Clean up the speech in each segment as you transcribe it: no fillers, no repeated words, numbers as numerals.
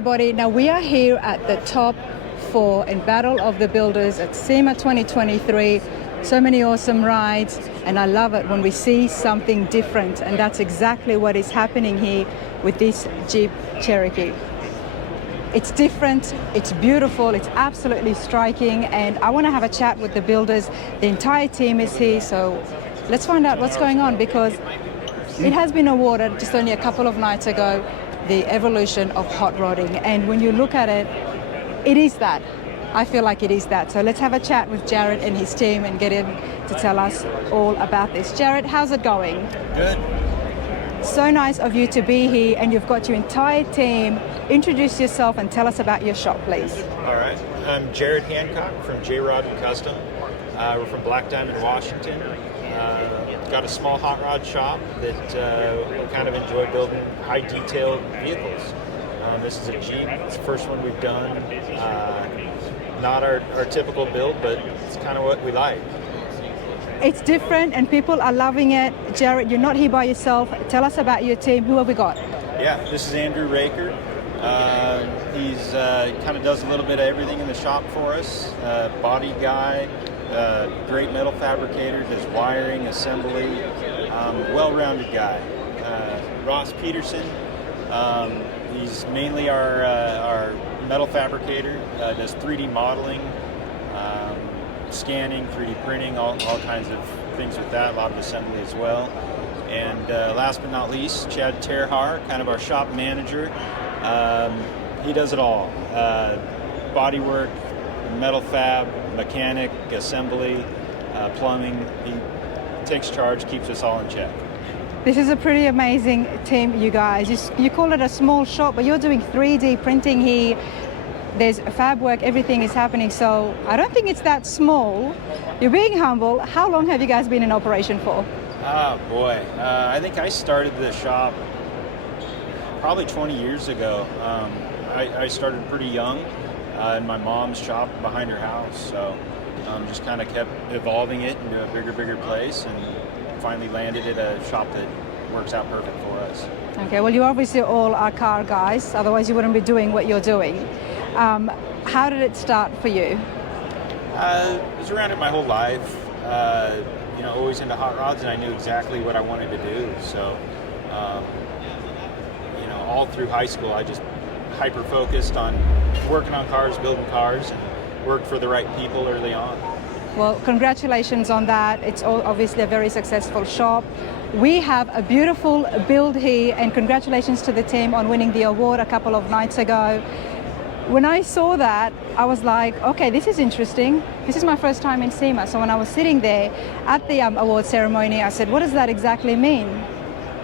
everybody. Now we are here at the top 4 in Battle of the Builders at Sema 2023. So many awesome rides, and I love it when we see something different, and that's exactly what is happening here with this Jeep Cherokee. It's different, it's beautiful, it's absolutely striking, and I want to have a chat with the builders. The entire team is here, so let's find out what's going on, because it has been awarded just only a couple of nights ago, the evolution of hot rodding, and when you look at it, it is that. I feel like it is that. So let's have a chat with Jared and his team and get him to tell us all about this. Jared, how's it going? Good. So nice of you to be here, and you've got your entire team. Introduce yourself and tell us about your shop, please. All right. I'm Jared Hancock from J-Rod and Custom. We're from Black Diamond, Washington. Got a small hot rod shop that we kind of enjoy building high detailed vehicles. This is a Jeep. It's the first one we've done. Not our typical build, but it's kind of what we like. It's different and people are loving it. Jared, you're not here by yourself. Tell us about your team. Who have we got? Yeah, this is Andrew Raker. He's kind of does a little bit of everything in the shop for us. Body guy, great metal fabricator, does wiring, assembly, well-rounded guy. Ross Peterson, he's mainly our metal fabricator, does 3D modeling, scanning, 3D printing, all kinds of things with that, a lot of assembly as well. And last but not least, Chad Terhar, kind of our shop manager. He does it all. Bodywork, metal fab, mechanic, assembly, plumbing. He takes charge, keeps us all in check. This is a pretty amazing team, you guys. You call it a small shop, but you're doing 3D printing here. There's fab work, everything is happening. So I don't think it's that small. You're being humble. How long have you guys been in operation for? Oh boy, I think I started the shop probably 20 years ago. I started pretty young in my mom's shop behind her house. So just kind of kept evolving it into a bigger place, and finally landed at a shop that works out perfect for us. Okay, well, you obviously all are car guys, otherwise you wouldn't be doing what you're doing. How did it start for you? I was around it my whole life, always into hot rods, and I knew exactly what I wanted to do. So, all through high school, I just hyper-focused on working on cars, building cars, and worked for the right people early on. Well, congratulations on that. It's obviously a very successful shop. We have a beautiful build here, and congratulations to the team on winning the award a couple of nights ago. When I saw that, I was like, okay, this is interesting. This is my first time in SEMA. So when I was sitting there at the award ceremony, I said, what does that exactly mean?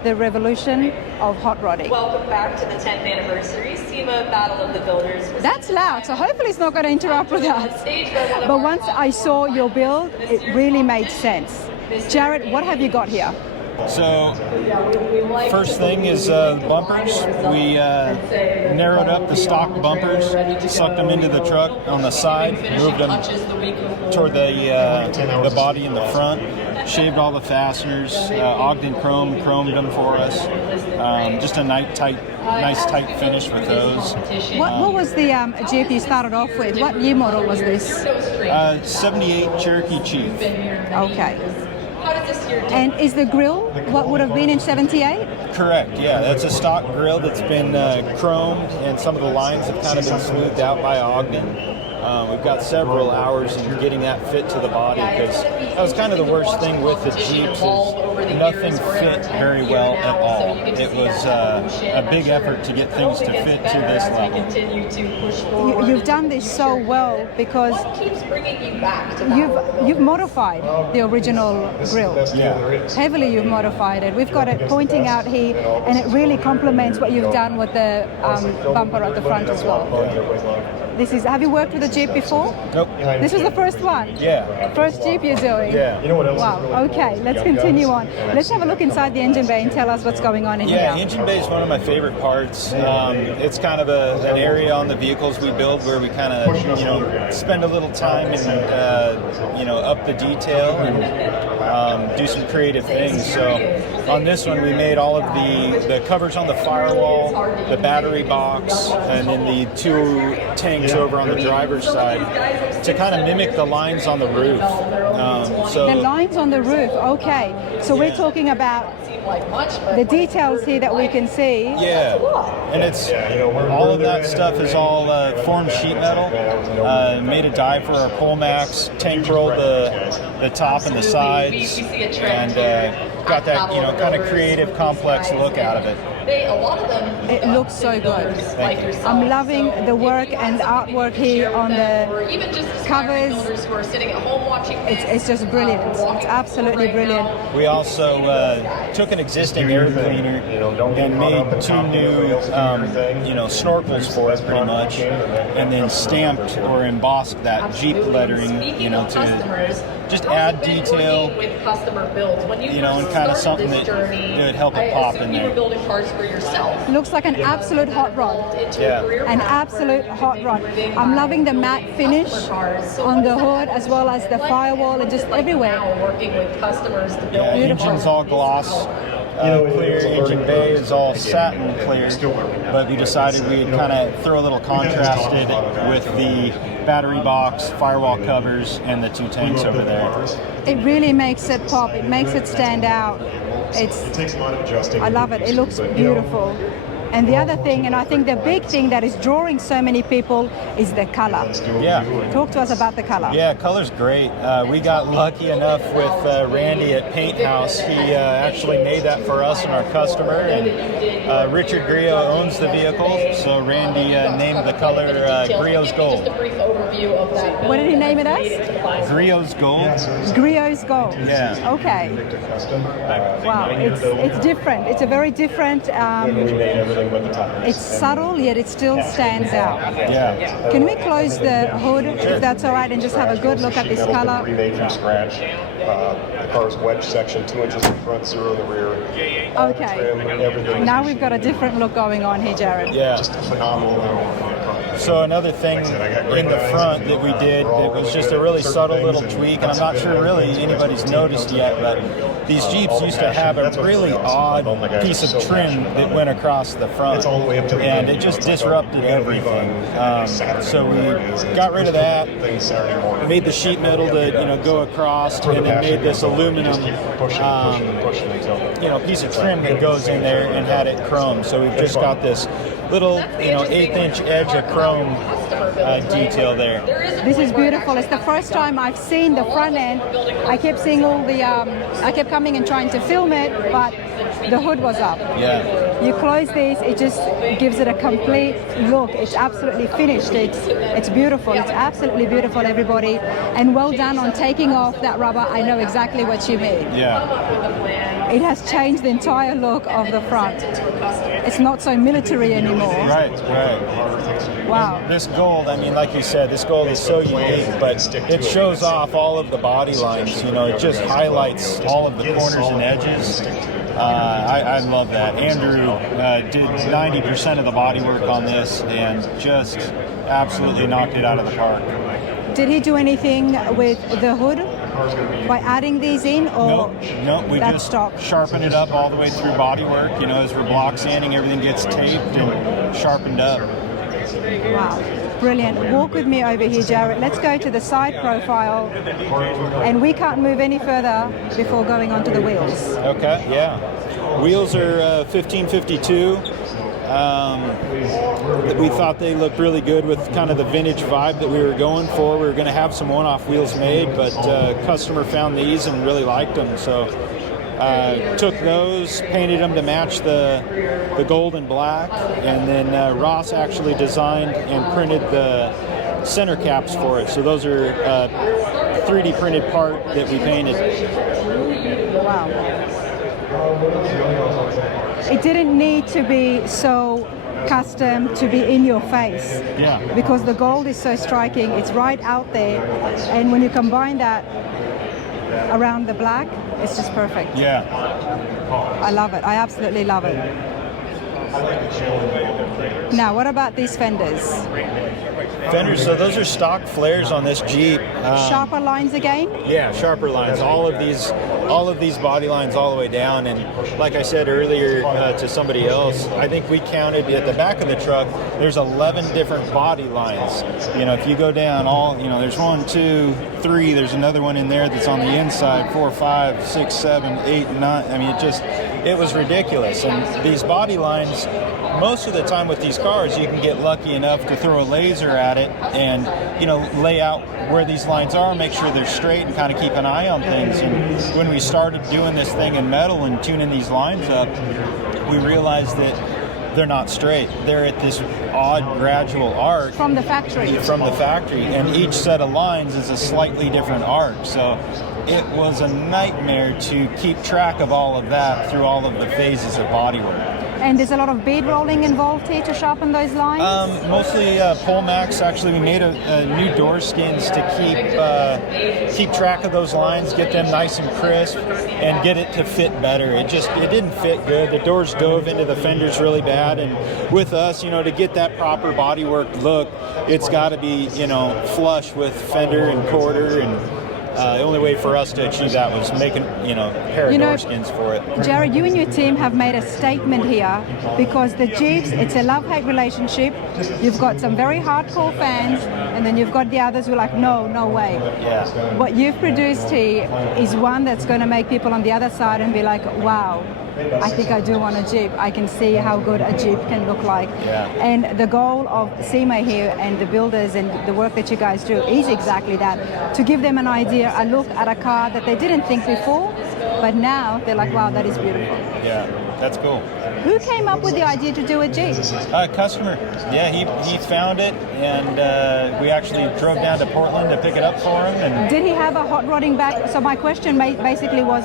The revolution of hot rodding. Welcome back to the 10th anniversary SEMA Battle of the Builders. That's loud, so hopefully it's not going to interrupt with us. But once I saw your build, it really made sense. Jared, what have you got here? So, first thing is bumpers. We narrowed up the stock bumpers, sucked them into the truck on the side, moved them toward the body in the front, shaved all the fasteners, Ogden chromed them for us. Just a nice tight finish with those. What was the Jeep you started off with? What year model was this? 78 Cherokee Chief. Okay. And is the grill what would have been in 78? Correct, yeah. That's a stock grill that's been chromed, and some of the lines have kind of been smoothed out by Ogden. We've got several hours in getting that fit to the body, because that was kind of the worst thing with the Jeeps, is nothing fit very well at all. It was a big effort to get things to fit to this level. You've done this so well because you've modified the original grill. Yeah. Heavily you've modified it. We've got it pointing out here, and it really complements what you've done with the bumper at the front as well. This is. Have you worked with a Jeep before? Nope. This was the first one. Yeah. First Jeep you're doing. Yeah. You know what else? Wow. is really Okay. cool? Let's Young continue guns. on. Let's have a look inside the engine bay and tell us what's going on in Yeah, here. engine bay is one of my favorite parts. It's kind of an area on the vehicles we build where we kind of, spend a little time and, up the detail and do some creative things. So on this one, we made all of the covers on the firewall, the battery box, and then the two tanks over on the driver's side to kind of mimic the lines on the roof. The lines on the roof. Okay. So we're talking about the details here that we can see. Yeah, and it's all of that stuff is all formed sheet metal. Made a die for our pole max, tank rolled the top and the sides, and got that kind of creative, complex look out of it. It looks so good. I'm loving the work and artwork here on the covers. It's just brilliant. It's absolutely brilliant. We also took an existing air cleaner and made two new, snorkels for it pretty much, and then stamped or embossed that Jeep lettering, to just add detail, and kind of something that would help it pop in there. Looks like an absolute hot rod. Yeah. An absolute hot rod. I'm loving the matte finish on the hood as well as the firewall and just everywhere. Yeah, engine's all gloss. Clear, engine bay is all satin clear, but we decided we'd kind of throw a little contrasted with the battery box, firewall covers, and the two tanks over there. It really makes it pop. It makes it stand out. It takes a lot of adjusting. I love it. It looks beautiful. And the other thing, and I think the big thing that is drawing so many people is the color. Yeah. Talk to us about the color. Yeah, color's great. We got lucky enough with Randy at Paint House. He actually made that for us and our customer. And Richard Griot owns the vehicle, so Randy named the color Griot's Gold. What did he name it as? Griot's Gold. Griot's Gold. Yeah. Okay. Wow, it's different. It's a very different. It's subtle, yet it still stands out. Yeah. Can we close the hood, if that's all right, and just have a good look at this color? Remade from scratch. The car's wedge section, 2 inches in front, 0 in the rear. Okay. Trim, everything. Now we've got a different look going on here, Jared. Yeah. Just a phenomenal little. So another thing in the front that we did, it was just a really subtle little tweak, and I'm not sure really anybody's noticed yet, but these Jeeps used to have a really odd piece of trim that went across the front, and it just disrupted everything. So we got rid of that, made the sheet metal to go across, and then made this aluminum piece of trim that goes in there and had it chrome. So we've just got this little 1/8-inch edge of chrome detail there. This is beautiful. It's the first time I've seen the front end. I kept seeing all the, I kept coming and trying to film it, but the hood was up. Yeah. You close this, it just gives it a complete look. It's absolutely finished. It's beautiful. It's absolutely beautiful, everybody. And well done on taking off that rubber. I know exactly what you mean. Yeah. It has changed the entire look of the front. It's not so military anymore. Right. Wow. This gold, like you said, this gold is so unique, but it shows off all of the body lines. It just highlights all of the corners and edges. I love that. Andrew did 90% of the body work on this and just absolutely knocked it out of the park. Did he do anything with the hood by adding these in, or no, we just sharpened it up all the way through body work. As we're block sanding, everything gets taped and sharpened up. Wow, brilliant. Walk with me over here, Jared. Let's go to the side profile, and we can't move any further before going onto the wheels. Okay, yeah. Wheels are 1552. We thought they looked really good with kind of the vintage vibe that we were going for. We were going to have some one-off wheels made, but customer found these and really liked them, so took those, painted them to match the gold and black, and then Ross actually designed and printed the center caps for it. So those are 3D printed part that we painted. Wow. It didn't need to be so custom to be in your face. Yeah. Because the gold is so striking, it's right out there, and when you combine that around the black, it's just perfect. Yeah. I love it. I absolutely love it. Now, what about these fenders? Fenders, so those are stock flares on this Jeep. Sharper lines again? Yeah, sharper lines. All of these body lines all the way down. And like I said earlier to somebody else, I think we counted at the back of the truck, there's 11 different body lines. If you go down there's 1, 2, 3, there's another one in there that's on the inside, 4, 5, 6, 7, 8, 9. I mean, it was ridiculous. And these body lines, most of the time with these cars, you can get lucky enough to throw a laser at it and, lay out where these lines are, make sure they're straight and kind of keep an eye on things. And when we started doing this thing in metal and tuning these lines up, we realized that they're not straight. They're at this odd gradual arc. From the factory. And each set of lines is a slightly different arc. So it was a nightmare to keep track of all of that through all of the phases of bodywork. And there's a lot of bead rolling involved here to sharpen those lines? Mostly Pullmax. Actually, we made a new door skins to keep track of those lines, get them nice and crisp, and get it to fit better. It didn't fit good. The doors dove into the fenders really bad, and with us, to get that proper bodywork look, it's got to be flush with fender and quarter, and the only way for us to achieve that was making a pair of door skins for it. Jared, you and your team have made a statement here because the Jeeps, it's a love-hate relationship. You've got some very hardcore fans, and then you've got the others who are like, no way. Yeah. What you've produced here is one that's going to make people on the other side and be like, wow, I think I do want a Jeep. I can see how good a Jeep can look like. Yeah. And the goal of Sema here and the builders and the work that you guys do is exactly that, to give them an idea, a look at a car that they didn't think before, but now they're like, wow, that is beautiful. Yeah, that's cool. Who came up with the idea to do a Jeep? Customer. Yeah, he found it, and we actually drove down to Portland to pick it up for him. And did he have a hot rodding back? So my question basically was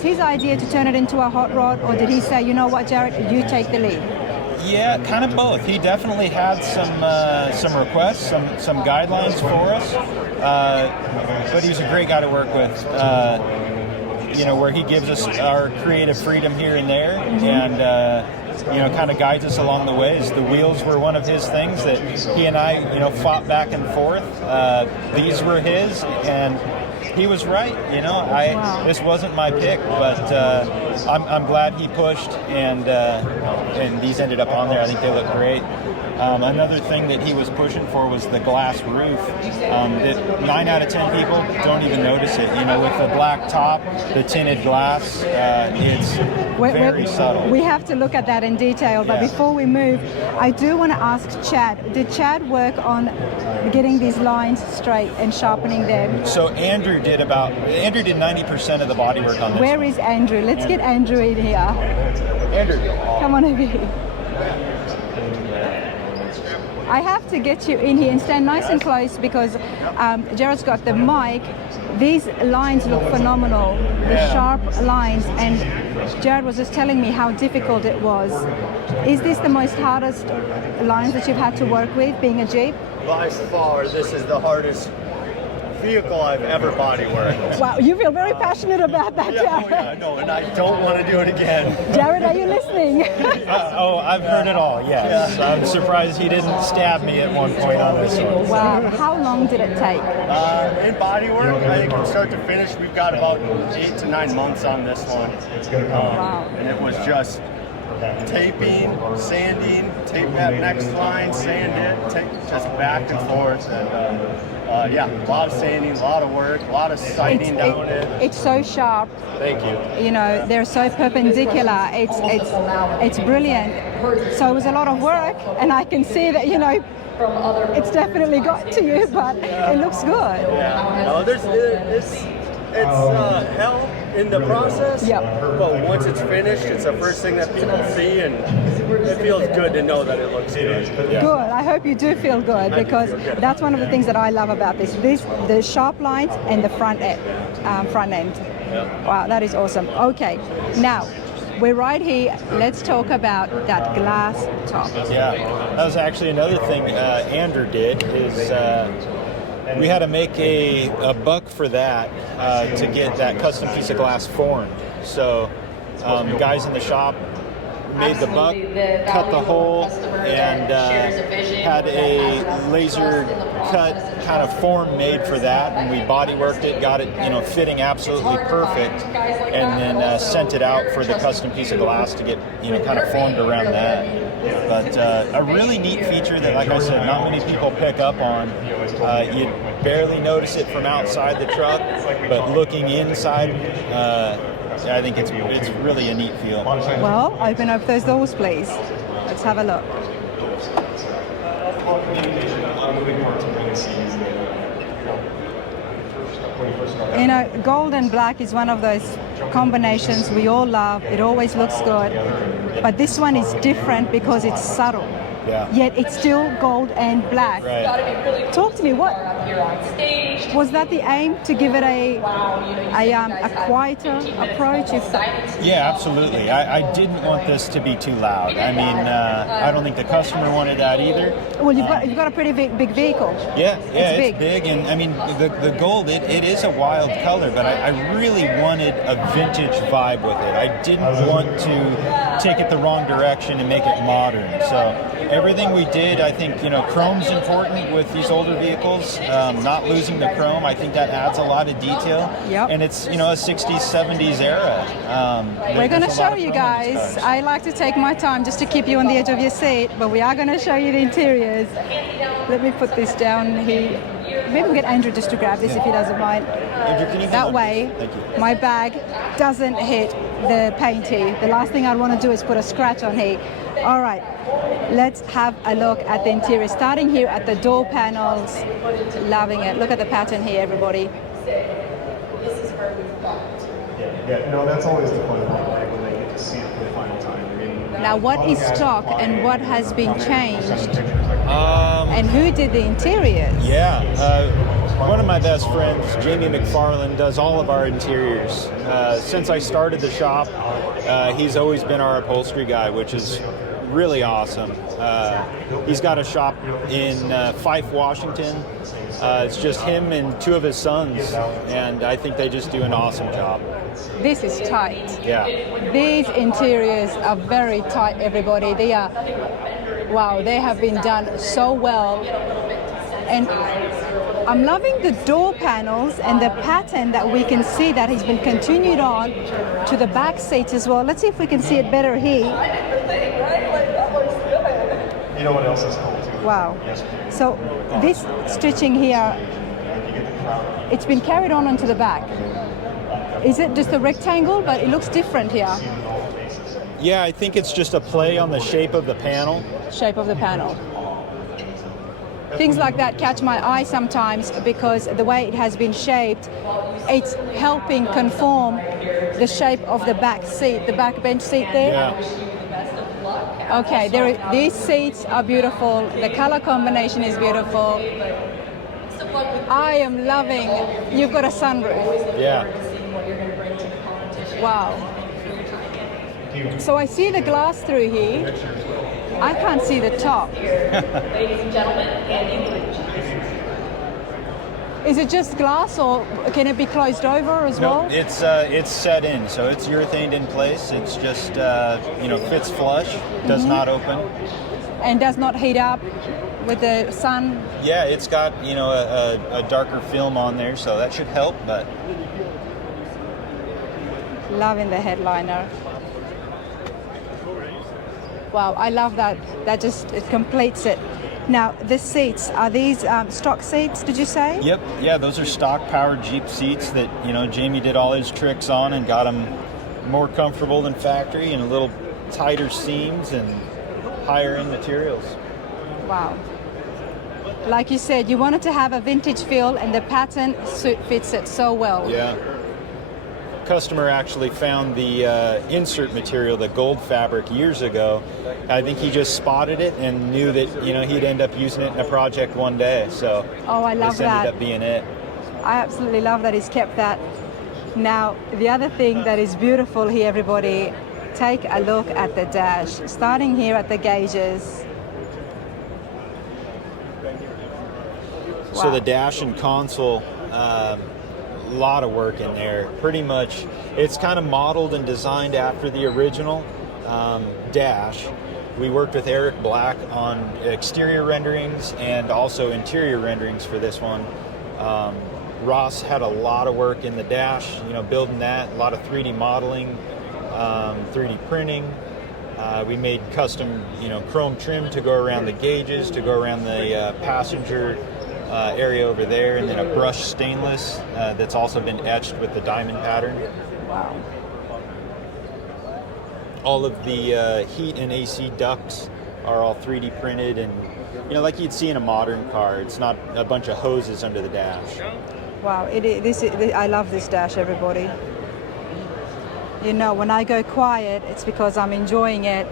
his idea to turn it into a hot rod, or did he say, you know what, Jared, you take the lead? Yeah, kind of both. He definitely had some requests, some guidelines for us, but he's a great guy to work with. Where he gives us our creative freedom here and there, and kind of guides us along the ways. The wheels were one of his things that he and I, fought back and forth. These were his, and he was right. Wow. This wasn't my pick, but I'm glad he pushed, and these ended up on there. I think they look great. Another thing that he was pushing for was the glass roof. That 9 out of 10 people don't even notice it. With the black top, the tinted glass, it's very subtle. We have to look at that in detail, but before we move, I do want to ask Chad. Did Chad work on getting these lines straight and sharpening them? So Andrew did 90% of the bodywork on this. Where is Andrew? Let's get Andrew in here. Andrew? Come on over here. I have to get you in here and stand nice and close because Jared's got the mic. These lines look phenomenal, the sharp lines, and Jared was just telling me how difficult it was. Is this the most hardest lines that you've had to work with, being a Jeep? By far, this is the hardest vehicle I've ever bodyworked. Wow, you feel very passionate about that, Jared. No, and I don't want to do it again. Jared, are you listening? I've heard it all, yes. Yeah. I'm surprised he didn't stab me at one point on this one. Wow, how long did it take? In bodywork, I think from start to finish, we've got about 8 to 9 months on this one. Wow. And it was just taping, sanding, tape that next line, sand it, just back and forth. And a lot of sanding, a lot of work, a lot of sighting down it. It's so sharp. Thank you. They're so perpendicular. It's brilliant. So it was a lot of work, and I can see that, it's definitely got to you, but it looks good. Yeah. No, it's hell in the process. Yep. But once it's finished, it's the first thing that people see, and it feels good to know that it looks good. Good. I hope you do feel good, because that's one of the things that I love about this. The sharp lines and the front end. Wow, that is awesome. Okay, now we're right here. Let's talk about that glass top. Yeah, that was actually another thing Andrew did is we had to make a buck for that to get that custom piece of glass formed. So guys in the shop made the buck, cut the hole, and had a laser cut kind of form made for that, and we body worked it, got it fitting absolutely perfect, and then sent it out for the custom piece of glass to get kind of formed around that. But a really neat feature that, like I said, not many people pick up on. You barely notice it from outside the truck, but looking inside, I think it's really a neat feel. Well, open up those doors, please. Let's have a look. Gold and black is one of those combinations we all love. It always looks good. But this one is different because it's subtle. Yeah. Yet it's still gold and black. Right. Talk to me, what was that the aim, to give it a quieter approach? Yeah, absolutely. I didn't want this to be too loud. I mean, I don't think the customer wanted that either. Well, you've got a pretty big vehicle. Yeah, it's big, and I mean the gold. It is a wild color, but I really wanted a vintage vibe with it. I didn't want to take it the wrong direction and make it modern. So everything we did, I think, chrome's important with these older vehicles. Not losing the chrome, I think that adds a lot of detail. Yep. And it's, a 60s, 70s era. We're going to show you guys. I like to take my time just to keep you on the edge of your seat, but we are going to show you the interiors. Let me put this down here. Maybe we'll get Andrew just to grab this if he doesn't mind. Andrew, can you that way, my bag doesn't hit the paint here. The last thing I'd want to do is put a scratch on here. All right, let's have a look at the interior. Starting here at the door panels, loving it. Look at the pattern here, everybody. Yeah, no, that's always the fun part, right, when they get to see it for the final time. I mean, now, what is stock and what has been changed? And who did the interiors? Yeah, one of my best friends, Jamie McFarland, does all of our interiors. Since I started the shop, he's always been our upholstery guy, which is really awesome. He's got a shop in Fife, Washington. It's just him and two of his sons, and I think they just do an awesome job. This is tight. Yeah. These interiors are very tight, everybody. They are, wow, they have been done so well. And I'm loving the door panels and the pattern that we can see that has been continued on to the back seats as well. Let's see if we can see it better here. You know what else is cool too? Wow. So this stitching here, it's been carried on onto the back. Is it just a rectangle, but it looks different here? Yeah, I think it's just a play on the shape of the panel. Shape of the panel. Things like that catch my eye sometimes because the way it has been shaped, it's helping conform the shape of the back seat, the back bench seat there. Yeah. Okay, these seats are beautiful. The color combination is beautiful. I am loving, you've got a sunroof. Yeah. Wow. So I see the glass through here. I can't see the top. Ladies and gentlemen, Is it just glass, or can it be closed over as well? No, it's set in, so it's urethaned in place. It's just fits flush, does not open, and does not heat up with the sun. Yeah, it's got a darker film on there, so that should help. But loving the headliner. Wow, I love that. That just, it completes it. Now, the seats, are these stock seats, did you say? Yep, yeah, those are stock powered Jeep seats that, Jamie did all his tricks on and got them more comfortable than factory and a little tighter seams and higher end materials. Wow. Like you said, you wanted to have a vintage feel and the pattern fits it so well. Yeah. Customer actually found the insert material, the gold fabric, years ago. I think he just spotted it and knew that he'd end up using it in a project one day. So oh, I love this that. ended up being it. I absolutely love that he's kept that. Now, the other thing that is beautiful here, everybody, take a look at the dash, starting here at the gauges. So Wow. the dash and console, a lot of work in there. Pretty much, it's kind of modeled and designed after the original dash. We worked with Eric Black on exterior renderings and also interior renderings for this one. Russ had a lot of work in the dash, building that, a lot of 3D modeling, 3D printing. We made custom, chrome trim to go around the gauges, to go around the passenger area over there, and then a brushed stainless that's also been etched with the diamond pattern. Wow. All of the heat and AC ducts are all 3D printed, and like you'd see in a modern car. It's not a bunch of hoses under the dash. Wow, I love this dash, everybody. When I go quiet, it's because I'm enjoying it.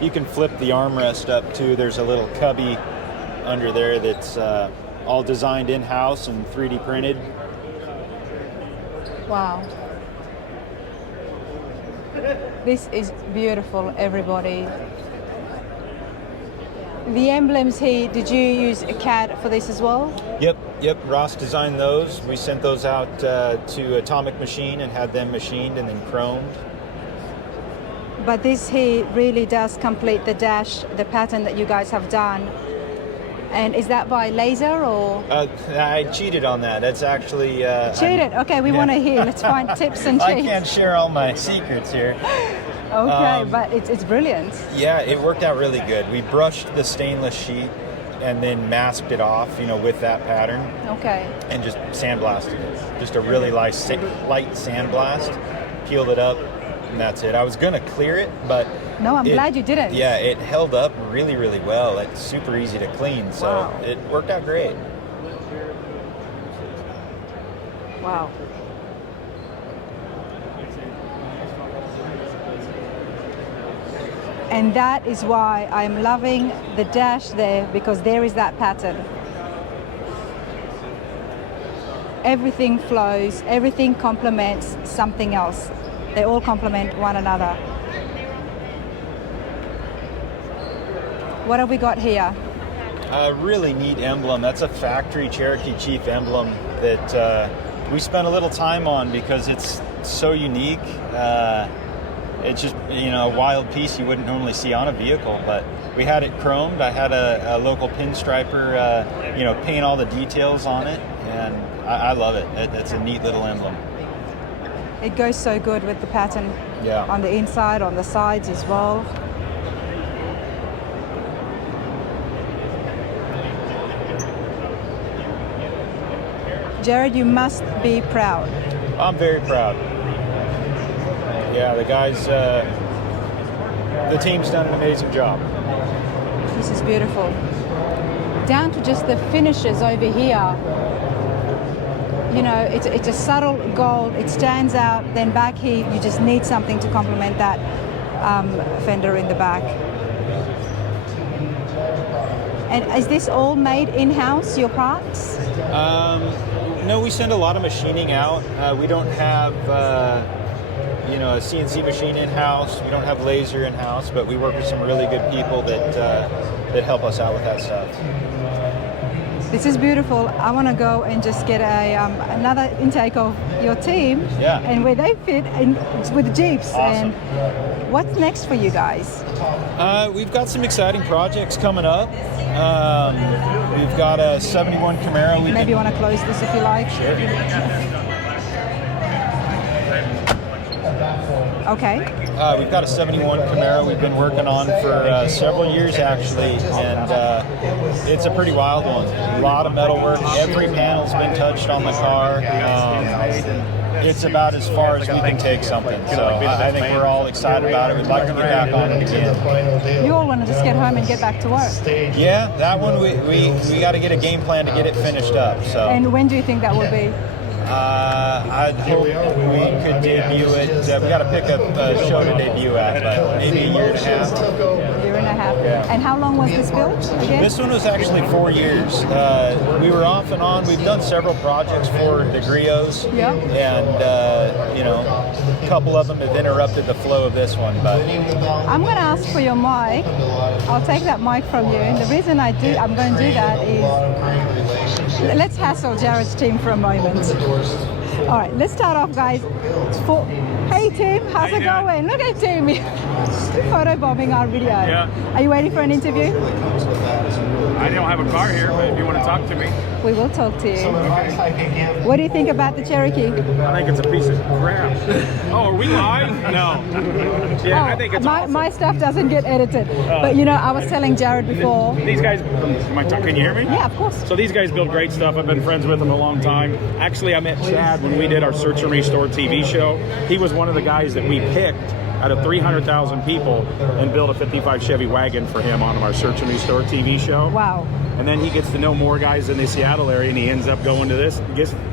You can flip the armrest up too. There's a little cubby under there that's all designed in-house and 3D printed. Wow. This is beautiful, everybody. The emblems here, did you use a CAD for this as well? Yep. Ross designed those. We sent those out to Atomic Machine and had them machined and then chromed. But this here really does complete the dash, the pattern that you guys have done. And is that by laser or? I cheated on that. That's actually... Cheated? Okay, we want to hear. Let's find tips and tricks. I can't share all my secrets here. Okay, but it's brilliant. Yeah, it worked out really good. We brushed the stainless sheet and then masked it off, with that pattern. Okay. And just sandblasted it. Just a really light sandblast. Peeled it up, and that's it. I was going to clear it, but... No, I'm glad you didn't. Yeah, it held up really, really well. It's super easy to clean, so Wow. It worked out great. Wow. And that is why I'm loving the dash there, because there is that pattern. Everything flows, everything complements something else. They all complement one another. What have we got here? A really neat emblem. That's a factory Cherokee Chief emblem that we spent a little time on because it's so unique. It's just, a wild piece you wouldn't normally see on a vehicle, but we had it chromed. I had a local pinstriper, paint all the details on it, and I love it. It's a neat little emblem. It goes so good with the pattern on the inside, on the sides as well. Jared, you must be proud. I'm very proud. Yeah, the guys, the team's done an amazing job. This is beautiful. Down to just the finishes over here. It's a subtle gold. It stands out. Then back here, you just need something to complement that fender in the back. And is this all made in-house, your parts? No, we send a lot of machining out. We don't have, a CNC machine in-house. We don't have laser in-house, but we work with some really good people that help us out with that stuff. This is beautiful. I want to go and just get another intake of your team and where they fit with Jeeps. Awesome. And what's next for you guys? We've got some exciting projects coming up. We've got a 71 Camaro. Maybe you want to close this if you like. Sure. Okay. We've got a 71 Camaro we've been working on for several years actually, and it's a pretty wild one. A lot of metal work. Every panel's been touched on the car. It's about as far as we can take something. So I think we're all excited about it. We'd like to get back on it again. You all want to just get home and get back to work. Yeah, that one we got to get a game plan to get it finished up. So. And when do you think that will be? I'd hope we could debut it. We got to pick a show to debut at, but maybe a year and a half. Year and a half. Yeah. And how long was this built again? This one was actually 4 years. We were off and on. We've done several projects for the Griots. Yeah. And, you know, a couple of them have interrupted the flow of this one. But I'm going to ask for your mic. I'll take that mic from you. And the reason I'm going to do that is let's hassle Jared's team for a moment. All right, let's start off, guys. Hey, Tim, how's it going? Look at Tim. Photobombing our video. Yeah. Are you waiting for an interview? I don't have a car here, but if you want to talk to me. We will talk to you. What do you think about the Cherokee? I think it's a piece of crap. Oh, are we live? No. Yeah, I think it's awesome. My stuff doesn't get edited. But you know, I was telling Jared before. These guys, can you hear me? Yeah, of course. So these guys build great stuff. I've been friends with them a long time. Actually, I met Chad when we did our Search and Restore TV show. He was one of the guys that we picked out of 300,000 people and built a 55 Chevy wagon for him on our Search and Restore TV show. Wow. And then he gets to know more guys in the Seattle area, and he ends up going to this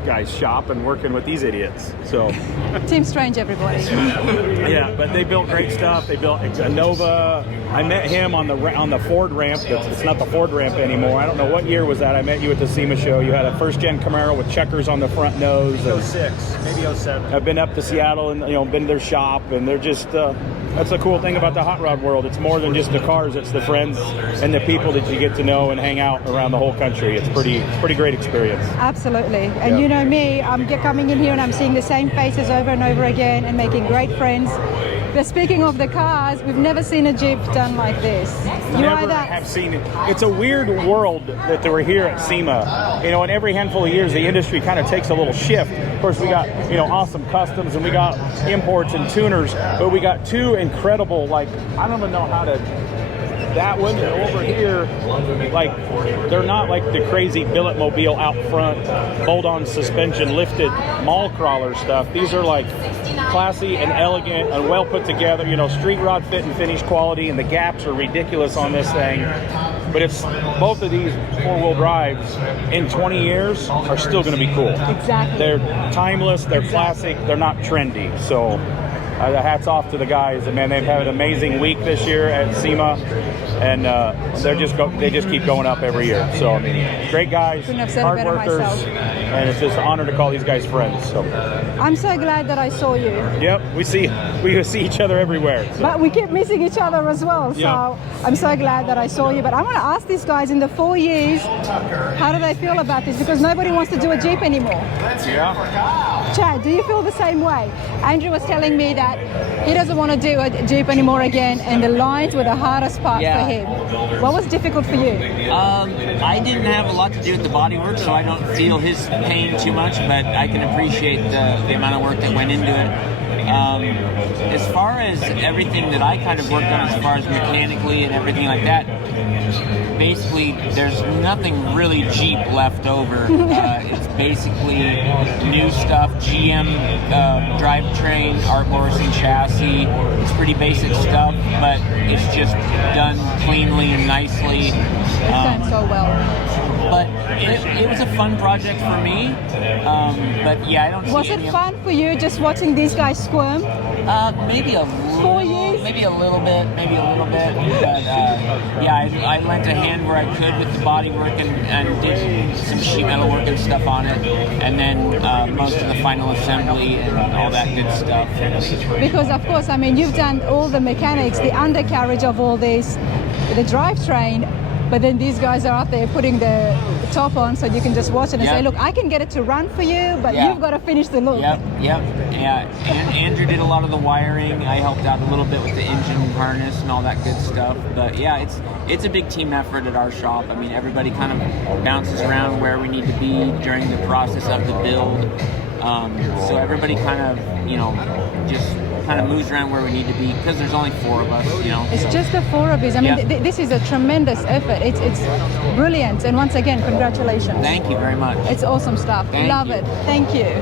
guy's shop and working with these idiots. So, Team Strange, everybody. yeah, but they built great stuff. They built a Nova. I met him on the Ford ramp. It's not the Ford ramp anymore. I don't know what year was that. I met you at the SEMA show. You had a first-gen Camaro with checkers on the front nose. 06, maybe 07. I've been up to Seattle and been to their shop, and they're just. That's the cool thing about the hot rod world. It's more than just the cars. It's the friends and the people that you get to know and hang out around the whole country. It's pretty great experience. Absolutely. And you know me, I'm coming in here and I'm seeing the same faces over and over again and making great friends. But speaking of the cars, we've never seen a Jeep done like this. Never have seen it. It's a weird world that we're here at SEMA. You know, in every handful of years, the industry kind of takes a little shift. Of course, we got, awesome customs and we got imports and tuners, but we got two incredible, I don't even know how to, that one over here, they're not like the crazy billet mobile out front, bolt-on suspension, lifted mall crawler stuff. These are classy and elegant and well put together, street rod fit and finish quality, and the gaps are ridiculous on this thing. But it's both of these four-wheel drives in 20 years are still going to be cool. Exactly. They're timeless, they're classic, they're not trendy. So hats off to the guys. And man, they've had an amazing week this year at SEMA, and they just keep going up every year. So I mean, great guys, Couldn't have said it hard better workers, myself. and it's just an honor to call these guys friends. So I'm so glad that I saw you. yep, we see each other everywhere. So. But we keep missing each other as well. So Yeah. I'm so glad that I saw you. But I want to ask these guys in the 4 years, how do they feel about this? Because nobody wants to do a Jeep anymore. Yeah. Chad, do you feel the same way? Andrew was telling me that he doesn't want to do a Jeep anymore again, and the lines were the hardest part for him. What was difficult for you? I didn't have a lot to do with the bodywork, so I don't feel his pain too much, but I can appreciate the amount of work that went into it. As far as everything that I kind of worked on, as far as mechanically and everything like that, basically there's nothing really Jeep left over. It's basically new stuff, GM drivetrain, Art Morrison chassis. It's pretty basic stuff, but it's just done cleanly and nicely. It's done so well. But it was a fun project for me. But yeah, I don't see Was it fun for you just watching these guys squirm? Maybe a 4 years? maybe a little bit. But yeah, I lent a hand where I could with the bodywork and did some sheet metal work and stuff on it, and then most of the final assembly and all that good stuff. Because of course, I mean, you've done all the mechanics, the undercarriage of all this, the drivetrain, but then these guys are out there putting the top on so you can just watch it and say, look, I can get it to run for you, but you've got to finish the look. Yeah. And Andrew did a lot of the wiring. I helped out a little bit with the engine harness and all that good stuff. But yeah, it's a big team effort at our shop. I mean, everybody kind of bounces around where we need to be during the process of the build. So everybody kind of, just kind of moves around where we need to be because there's only 4 of us, It's just the 4 of us. I mean, this is a tremendous effort. It's brilliant. And once again, congratulations. Thank you very much. It's awesome stuff. Love it. Thank you.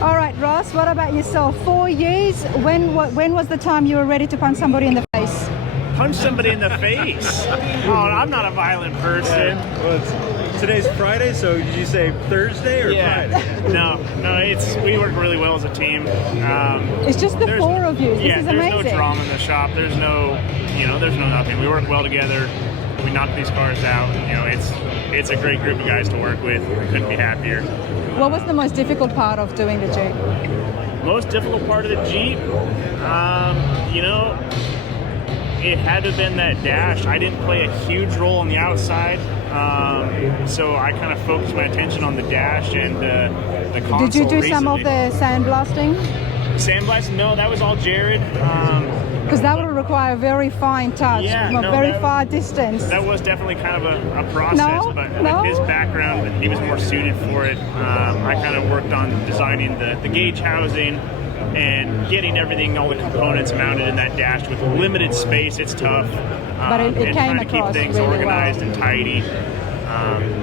All right, Russ, what about yourself? 4 years. When was the time you were ready to punch somebody in the face? Punch somebody in the face? Oh, I'm not a violent person. Today's Friday, so did you say Thursday or Friday? No, we work really well as a team. It's just the There's- four of you. This yeah, is there's amazing. no drama in the shop. There's no nothing. We work well together. We knock these cars out. It's a great group of guys to work with. We couldn't be happier. What was the most difficult part of doing the Jeep? Most difficult part of the Jeep, it had to have been that dash. I didn't play a huge role on the outside, so I kind of focused my attention on the dash and the console. Did you do some of recently. the sandblasting? Sandblast? No, that was all Jared. Because that will require very fine touch Yeah, from a no, very that- far distance. That was definitely kind of a process, No, but no. with his background, he was more suited for it. I kind of worked on designing the gauge housing and getting everything, all the components mounted in that dash with limited space. It's tough. But it and came trying to keep across things really organized well. and tidy.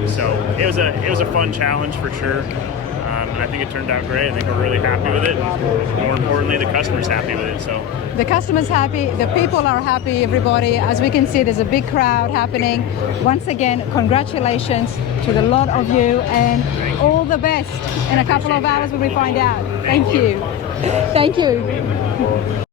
So it was a fun challenge for sure. And I think it turned out great. I think we're really happy with it. More importantly, the customer's happy with it. So The customer's happy, the people are happy, everybody. As we can see, there's a big crowd happening. Once again, congratulations to the lot of you and all the best. In a couple of hours when we find out. Thank you. Thank you.